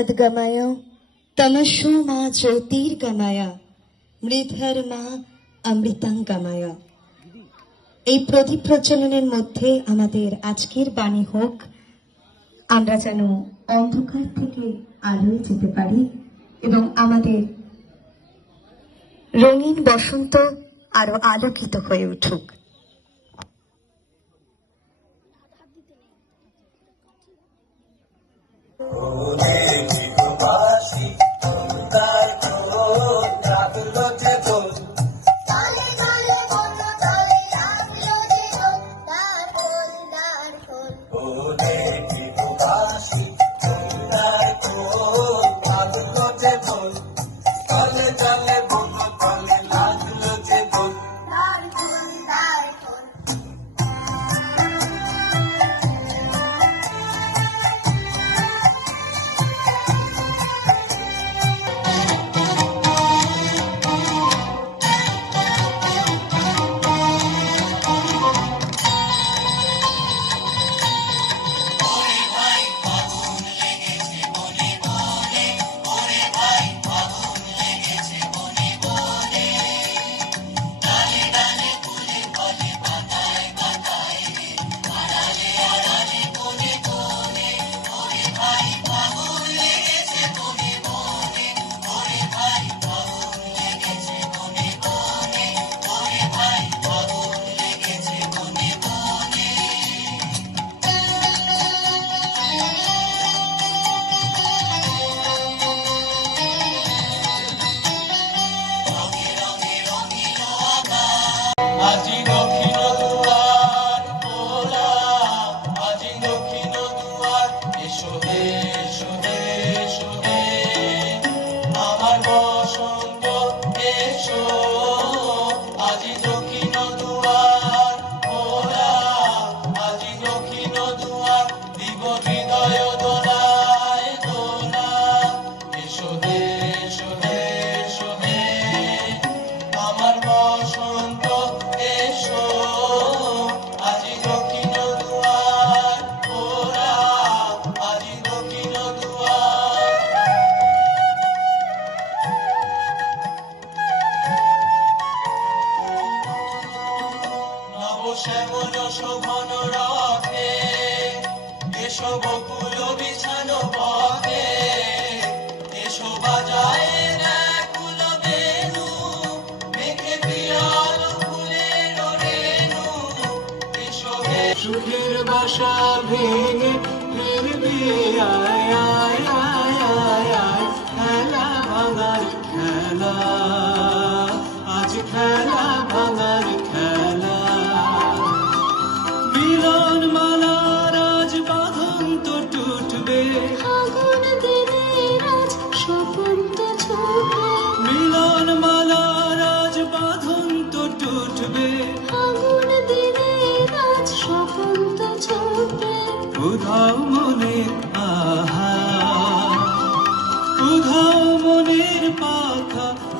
તદગમય તમશો માં জ্যোতির্গময় মৃধর্মা অমৃতাঙ্গময় এই প্রদীপ প্রজ্বলনের মধ্যে আমাদের আজকের বাণী হোক। আমরা যেন অন্ধকার থেকে আলোয় যেতে পারি এবং আমাদের রঙিন বসন্ত আরও আলোকিত হয়ে উঠুক। Oh,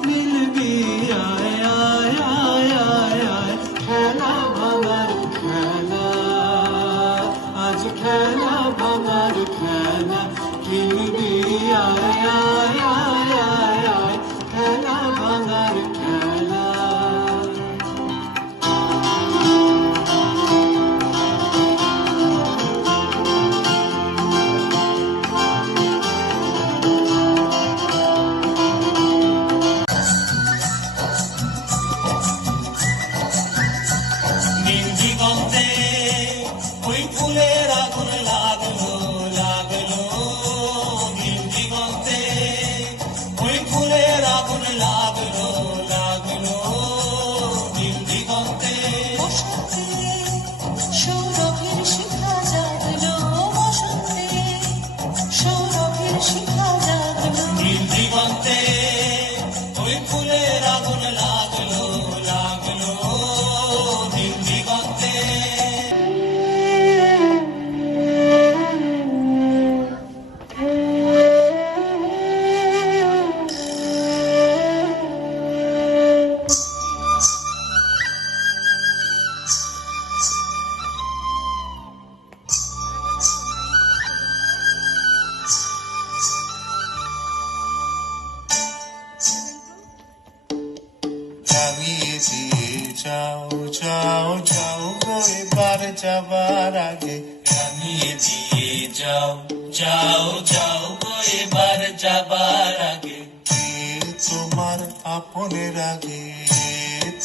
मिल भी आए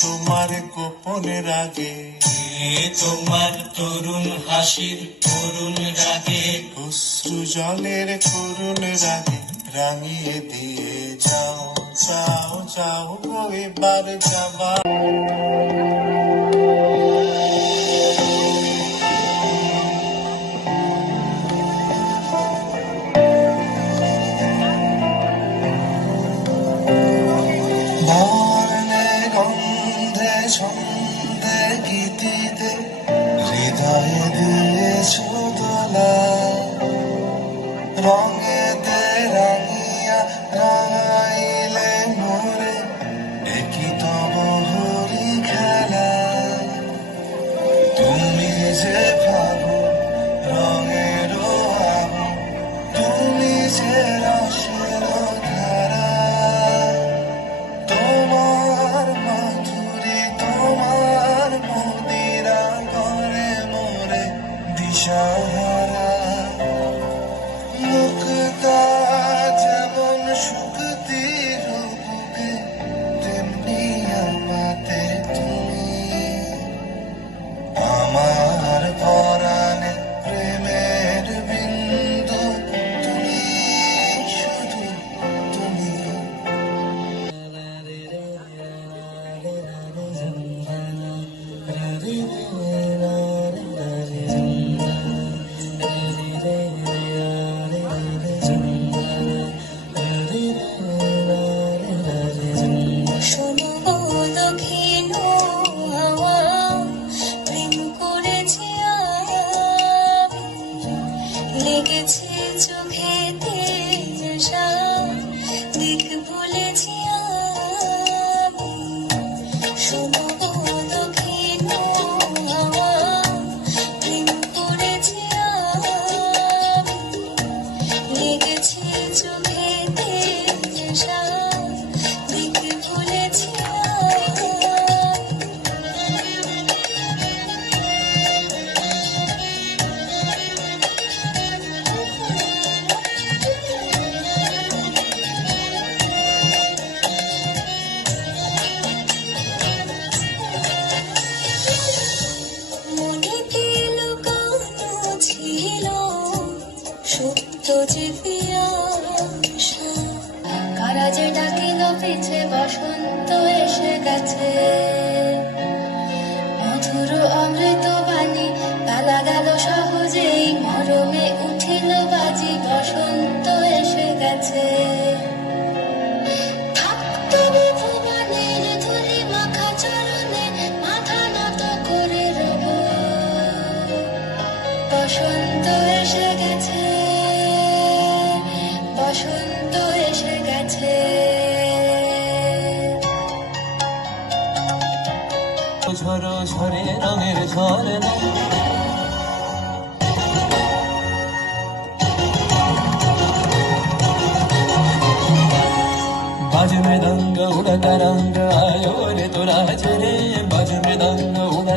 তোমার গোপনের আগে তোমার তরুণ হাসির করুণ রাগে। অশ্রু জলের করুণ রাগে। রাঙিয়ে দিয়ে যাও যাও যাও এবার যাবা। this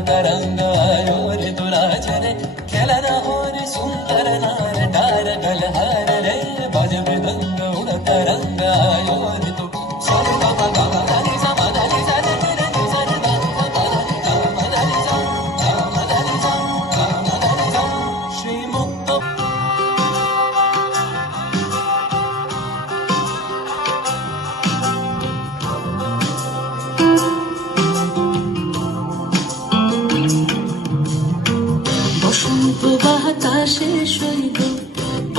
तरङ्गारोलितुराचरे खेलन हो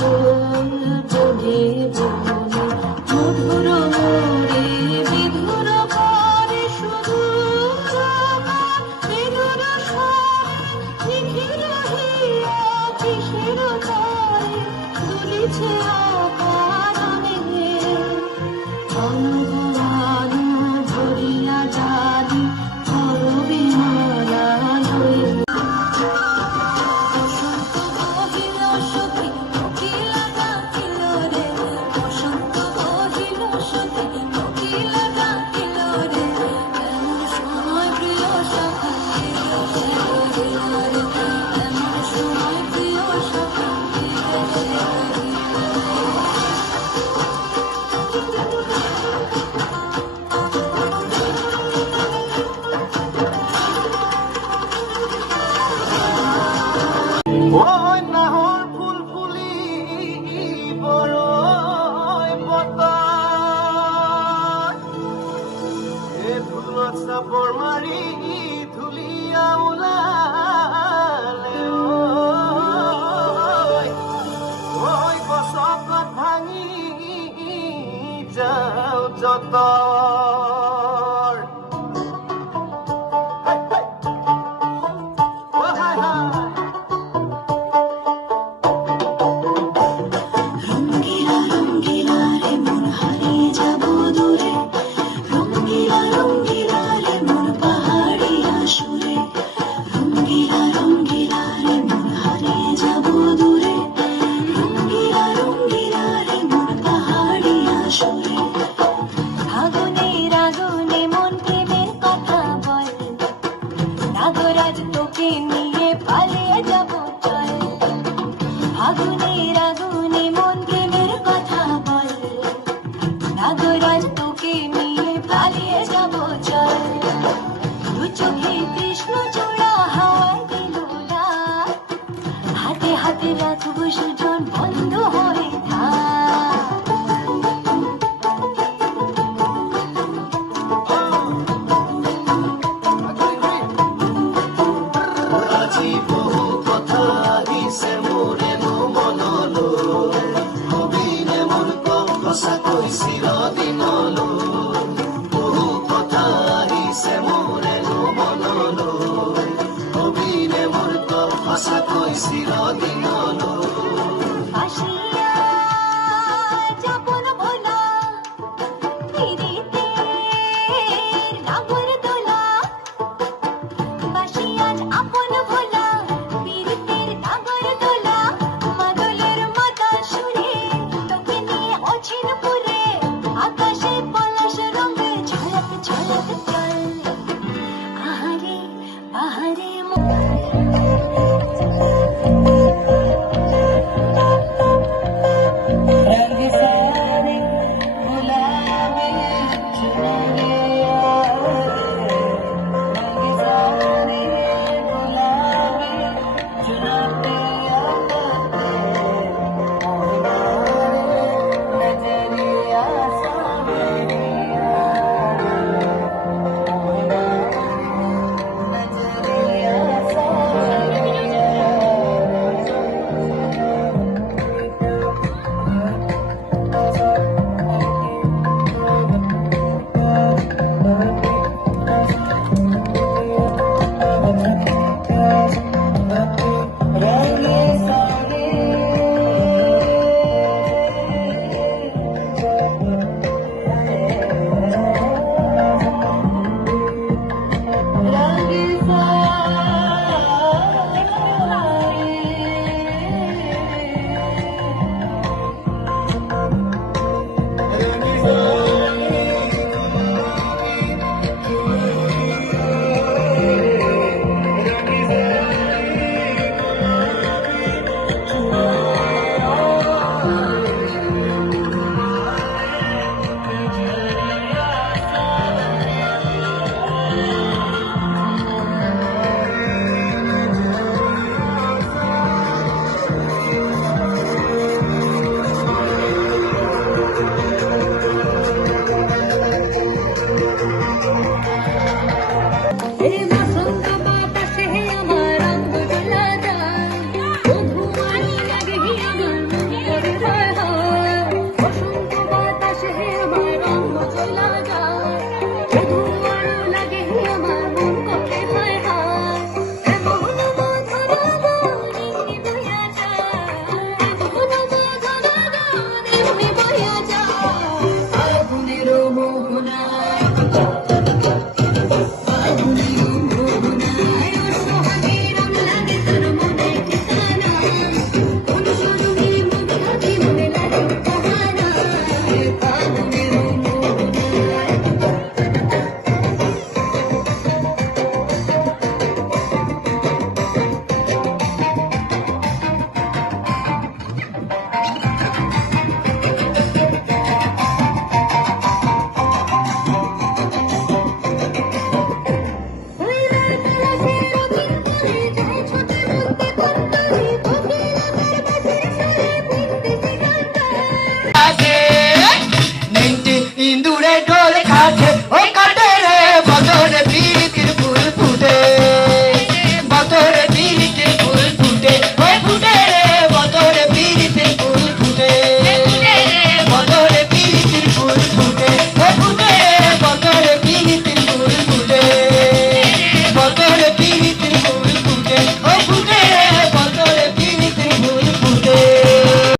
to tonight.